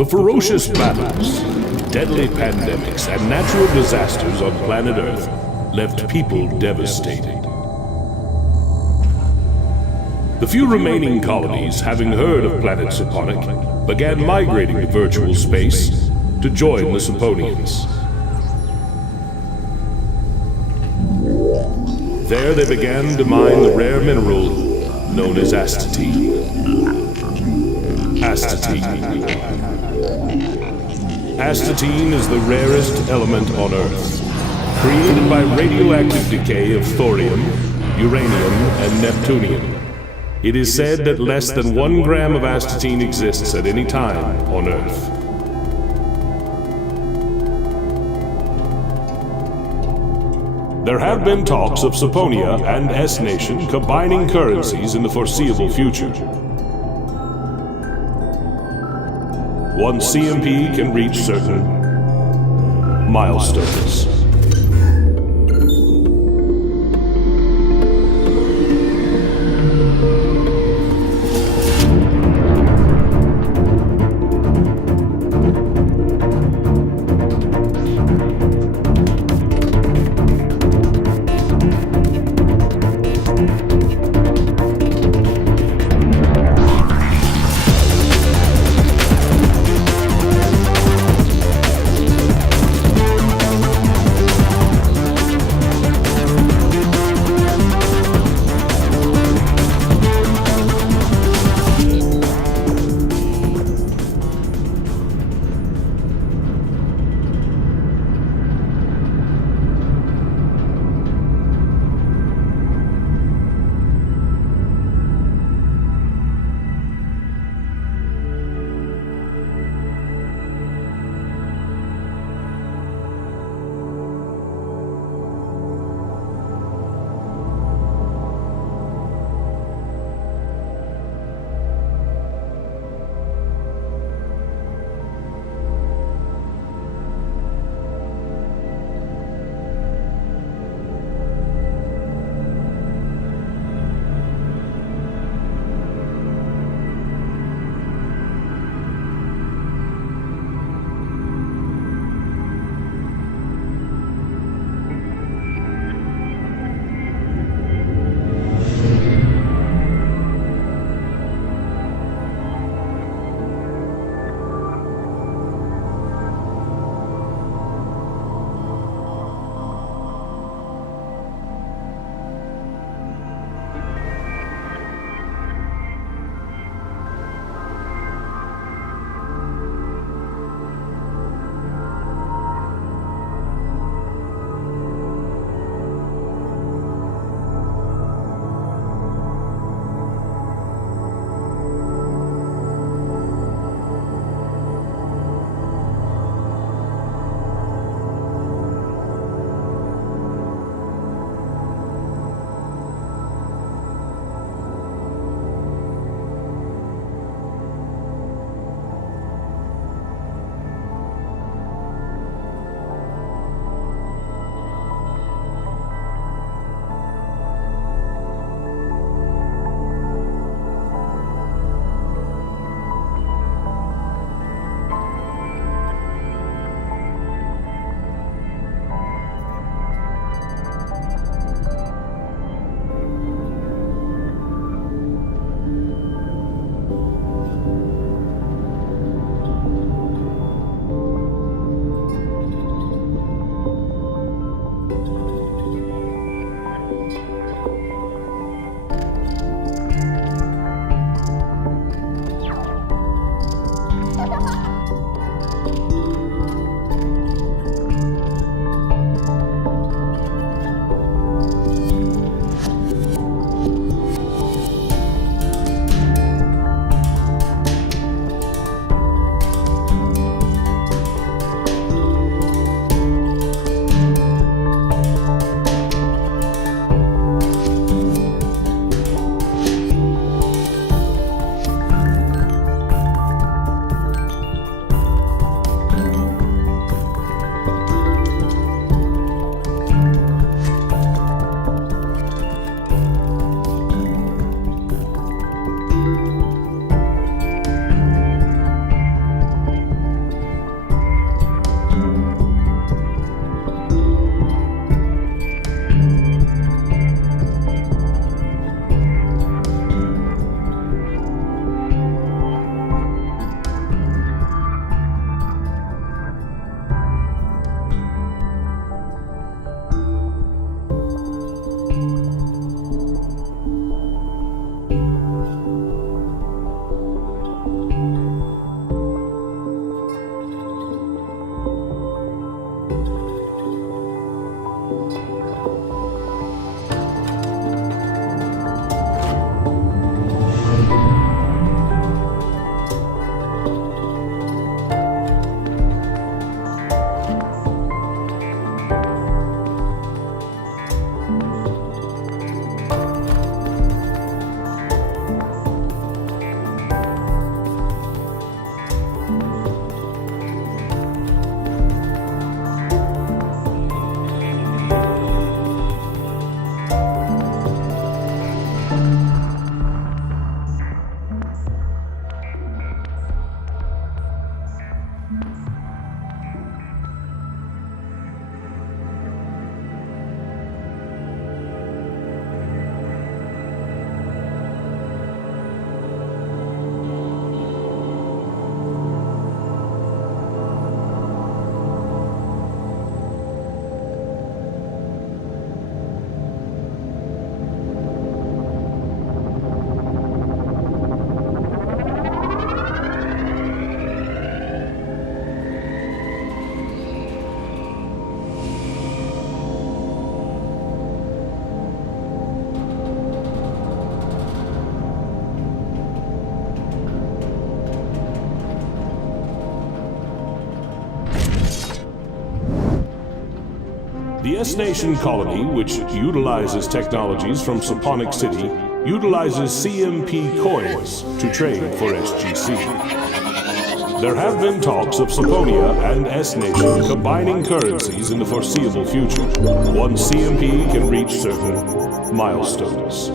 The ferocious battles, deadly pandemics, and natural disasters on planet Earth left people devastated. The few remaining colonies, having heard of planet Suponic, began migrating to virtual space to join the Suponians. There they began to mine the rare mineral known as astatine. Astatine is the rarest element on Earth, created by radioactive decay of thorium, uranium, and neptunium. It is said that less than 1 gram of astatine exists at any time on Earth. There have been talks of Suponia and SNATION combining currencies in the foreseeable future. Once CMP can reach certain milestones. S-Nation colony, which utilizes technologies from Suponic City, utilizes CMP coins to trade for SGC. There have been talks of Suponia and S-Nation combining currencies in the foreseeable future, once CMP can reach certain milestones.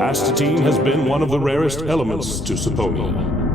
Astatine has been one of the rarest elements to Suponia.